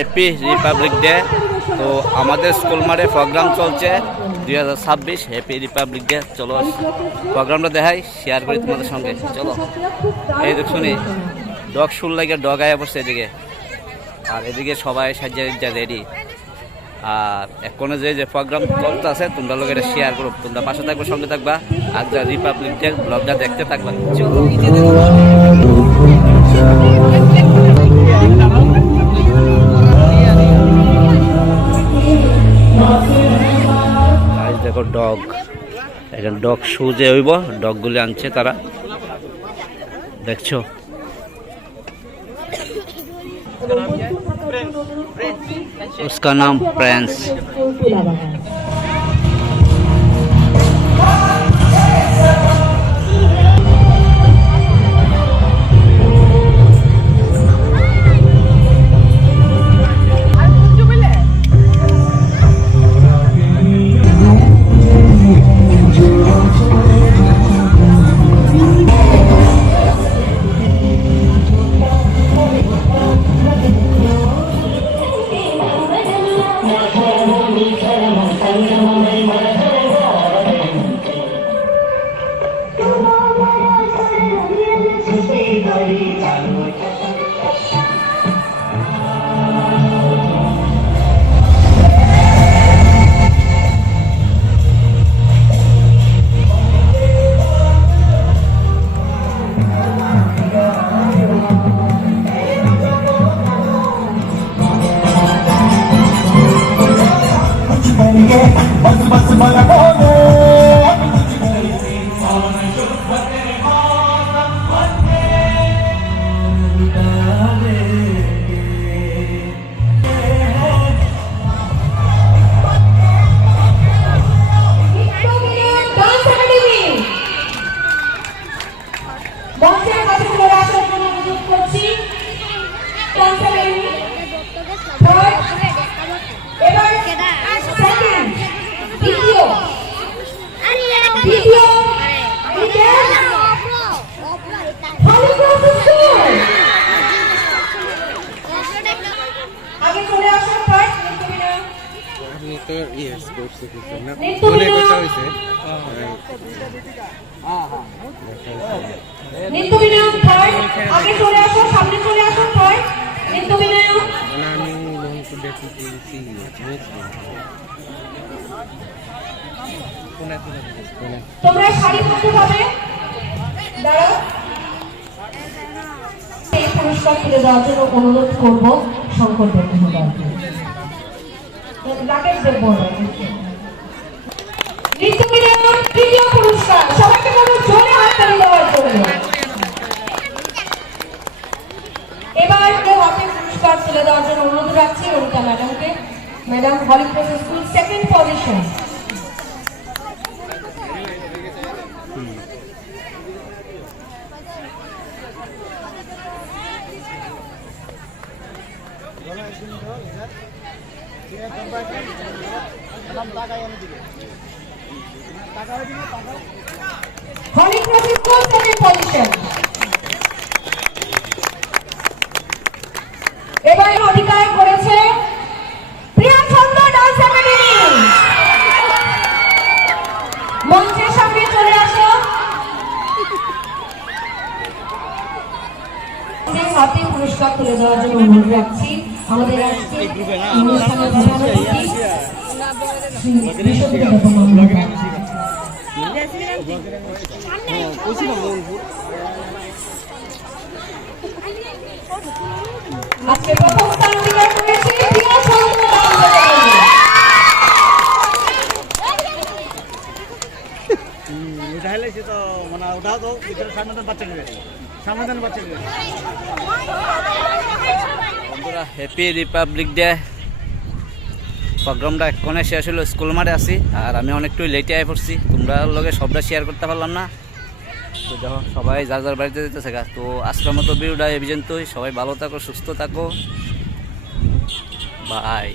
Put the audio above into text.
Happy Republic day. তো আমাদের school মাঠে প্রোগ্রাম চলছে 2026 হ্যাপি রিপাবলিক ডে। চলো প্রোগ্রামটা দেখাই, শেয়ার করি তোমাদের সঙ্গে। চলো এই দেখ শুনি ডগ শুল লাগে, ডগ আয়া পড়ছে এদিকে, আর এদিকে সবাই সাজিয়ে রেডি। আর এখনো যে প্রোগ্রাম চলতে আছে তোমরা লোক এটা শেয়ার করো, তোমরা পাশে থাকবে, সঙ্গে থাকবা, আর যা রিপাবলিক ডে ব্লগটা দেখতে থাকবা। চলো দেখো ডগ, এখানে ডগ শু যে হইব, ডগগুলি আনছে তারা, দেখছো। उसका नाम प्रिंस। তোমরা সারিবদ্ধভাবে দাঁড়াও। এই পুরস্কার তুলে দেওয়ার জন্য অনুরোধ করব শঙ্কর দেব মহোদয়কে। রাকেশ দেব মহোদয়কে। নৃত্যবিনোদন তৃতীয় পুরস্কার, সবাইকে বলবো জোরে হাততালি দেওয়ার জন্য। এবার কেউ হাতে পুরস্কার তুলে দেওয়ার জন্য অনুরোধ রাখছি রমিতা ম্যাডামকে। Madam Holy Cross school second position. Holy Cross school second position. এবার অধিকার করেছে প্রিয়া ছন্দ ডান্স একাডেমি। মঞ্চের সামনে চলে আসো। হাতে পুরস্কার তুলে দেওয়ার জন্য অনুরোধ রাখছি আমাদের আজকে অনুষ্ঠানের প্রধান অতিথি শ্রী বিশ্বজিৎ মহোদয়। আজকে প্রথম স্থান অধিকার করেছে প্রিয়া ছন্দ ডান্স একাডেমি। বন্ধুরা হ্যাপি রিপাবলিক ডে প্রোগ্রামটা এক্ষণে শেষ হলো, স্কুল মাঠে আছি, আর আমি অনেকটাই লেটে আয় পড়ছি, তোমরা লগে সবটা শেয়ার করতে পারলাম না। তো দেখো সবাই যার যার বাড়িতে যেতেছে গা। তো আজকের মতো ভিডিওটা এই পর্যন্তই। সবাই ভালো থাকো, সুস্থ থাকো, বাই।